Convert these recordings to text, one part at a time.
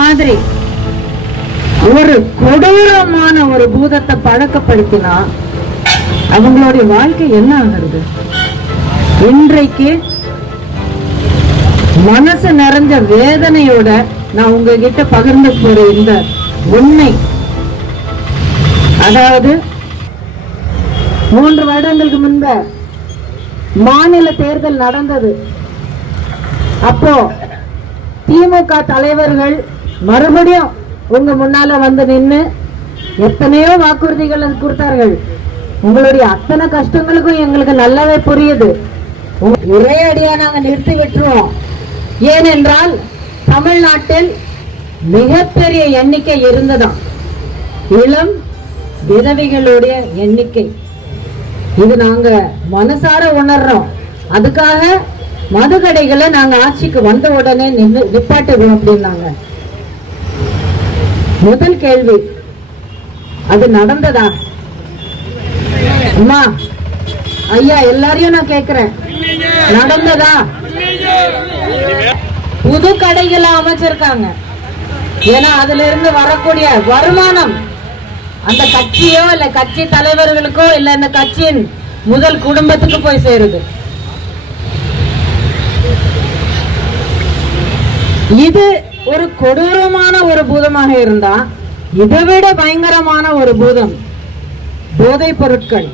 மாதிரி ஒரு கொடூரமான ஒரு பூதத்தை பழக்கப்படுத்தினா அவங்களுடைய வாழ்க்கை என்ன ஆகிறது? இன்றைக்கு மனசு நிறைஞ்ச வேதனையோட நான் உங்ககிட்ட பகிர்ந்து போற இந்த உண்மை. அதாவது மூன்று வருடங்களுக்கு முன்ப மாநில தேர்தல் நடந்தது. அப்போ திமுக தலைவர்கள் மறுபடியும் உங்க முன்னால வந்து நின்று எத்தனையோ வாக்குறுதிகள் கொடுத்தார்கள். உங்களுடைய அத்தனை கஷ்டங்களுக்கும் எங்களுக்கு நல்லாவே புரியுது. உங்க- ஒரே அடியா நாங்க நிறுத்தி விட்டுருவோம். ஏனென்றால் தமிழ்நாட்டில் மிகப்பெரிய எண்ணிக்கை இருந்ததாம். இளம் விதவைகளுடைய எண்ணிக்கை. இது நாங்க மனசார உணர்றோம். அதுக்காக மதுக்கடைகளை நாங்க ஆட்சிக்கு வந்த உடனே நின்று நிப்பாட்டுவோம் அப்படின்னாங்க. முதல் கேள்வி. அது நடந்ததா? அம்மா ஐயா எல்லாரையும் நான் கேக்குறேன். நடந்ததா? புது கடைகளை அமைச்சிருக்காங்க. ஏன்னா அதுல இருந்து வரக்கூடிய வருமானம் அந்த கட்சியோ இல்ல கட்சி தலைவர்களுக்கோ இல்ல இந்த கட்சியின் முதல் குடும்பத்துக்கு போய் சேருது. இது ஒரு கொடூரமான ஒரு பூதமாக இருந்தா இதை விட பயங்கரமான ஒரு பூதம் போதைப் பொருட்கள்.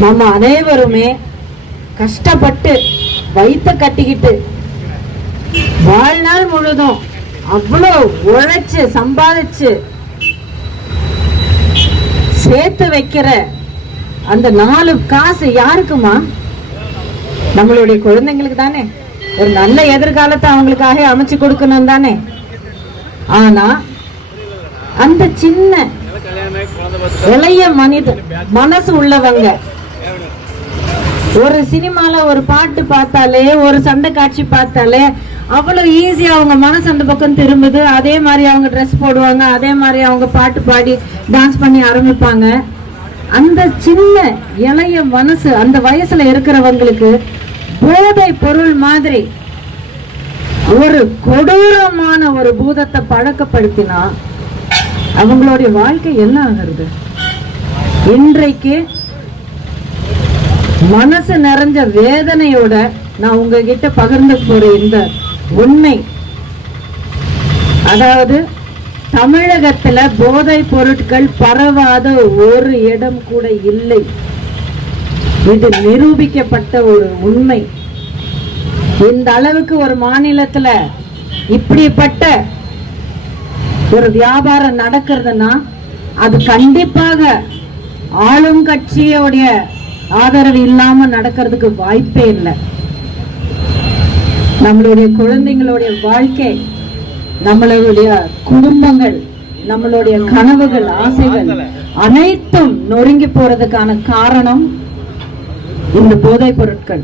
நம்ம அனைவருமே கஷ்டப்பட்டு வயித்த கட்டிக்கிட்டு வாழ்நாள் முழுதும் அவ்வளோ உழைச்சு சம்பாதிச்சு சேர்த்து வைக்கிற அந்த நாலு காசு யாருக்குமா? நம்மளுடைய குழந்தைங்களுக்கு தானே. ஒரு நல்ல எதிர்காலத்தை அவங்களுக்காக அமைச்சு கொடுக்கணும் தானே? ஆனா அந்த சின்ன இளைய மனித மனசு உள்ளவங்க ஒரு சினிமால ஒரு பாட்டு பார்த்தாலே ஒரு சண்டை காட்சி பார்த்தாலே அவ்வளவு ஈஸியா அவங்க மனசு அந்த பக்கம் திரும்புது. அதே மாதிரி அவங்க ட்ரெஸ் போடுவாங்க அதே மாதிரி அவங்க பாட்டு பாடி டான்ஸ் பண்ணி ஆரம்பிப்பாங்க. அந்த சின்ன இளைய மனசு அந்த வயசுல இருக்கிறவங்களுக்கு போதை பொருள் மாதிரி ஒரு கொடூரமான ஒரு பூதத்தை பழக்கப்படுத்தினா அவங்களுடைய வாழ்க்கை என்ன ஆகிறது? இன்றைக்கு மனசு நிறைஞ்ச வேதனையோட நான் உங்ககிட்ட பகிர்ந்து போற இந்த உண்மை. அதாவது தமிழகத்துல போதை பொருட்கள் பரவாத ஒரு இடம் கூட இல்லை. இது நிரூபிக்கப்பட்ட ஒரு உண்மை. இந்த அளவுக்கு ஒரு மாநிலத்துல இப்படிப்பட்ட ஒரு வியாபாரம் நடக்கிறதுனா அது கண்டிப்பாக ஆளும் கட்சியோடைய ஆதரவு இல்லாம நடக்கிறதுக்கு வாய்ப்பே இல்லை. நம்மளுடைய குழந்தைங்களுடைய வாழ்க்கை நம்மளுடைய குடும்பங்கள் நம்மளுடைய கனவுகள் ஆசைகள். அனைத்தும் நொறுங்கி போறதுக்கான காரணம் இந்த போதைப் பொருட்கள்